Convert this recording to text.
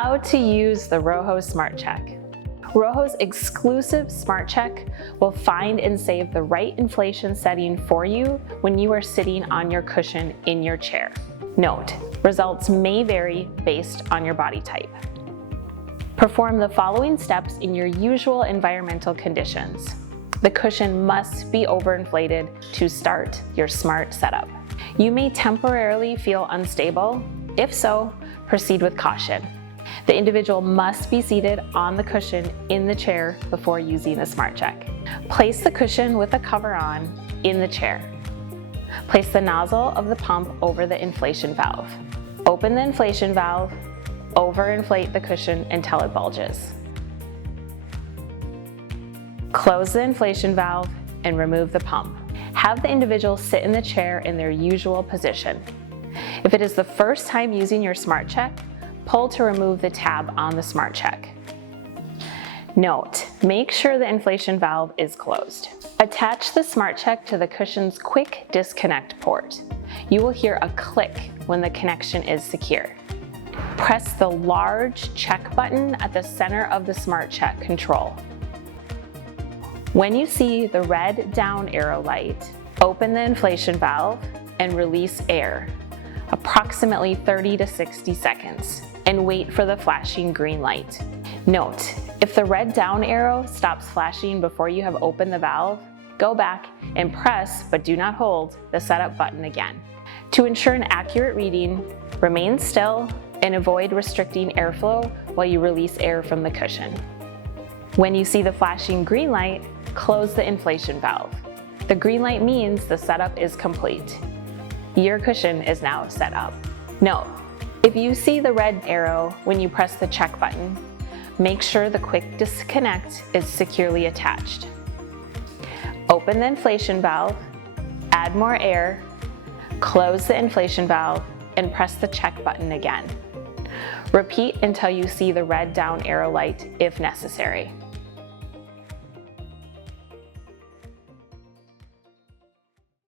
How to use the ROHO SmartCheck. ROHO's exclusive SmartCheck will find and save the right inflation setting for you when you are sitting on your cushion in your chair. Note, results may vary based on your body type. Perform the following steps in your usual environmental conditions. The cushion must be overinflated to start your smart setup. You may temporarily feel unstable. If so, proceed with caution. The individual must be seated on the cushion in the chair before using the SmartCheck. Place the cushion with the cover on in the chair. Place the nozzle of the pump over the inflation valve. Open the inflation valve. Overinflate the cushion until it bulges. Close the inflation valve and remove the pump. Have the individual sit in the chair in their usual position. If it is the first time using your SmartCheck, pull to remove the tab on the SmartCheck. Note, make sure the inflation valve is closed. Attach the SmartCheck to the cushion's quick disconnect port. You will hear a click when the connection is secure. Press the large check button at the center of the SmartCheck control. When you see the red down arrow light, open the inflation valve and release air, approximately 30 to 60 seconds, and wait for the flashing green light. Note, if the red down arrow stops flashing before you have opened the valve, go back and press, but do not hold, the setup button again. To ensure an accurate reading, remain still and avoid restricting airflow while you release air from the cushion. When you see the flashing green light, close the inflation valve. The green light means the setup is complete. Your cushion is now set up. Note, if you see the red arrow when you press the check button, make sure the quick disconnect is securely attached. Open the inflation valve, add more air, close the inflation valve, and press the check button again. Repeat until you see the red down arrow light if necessary.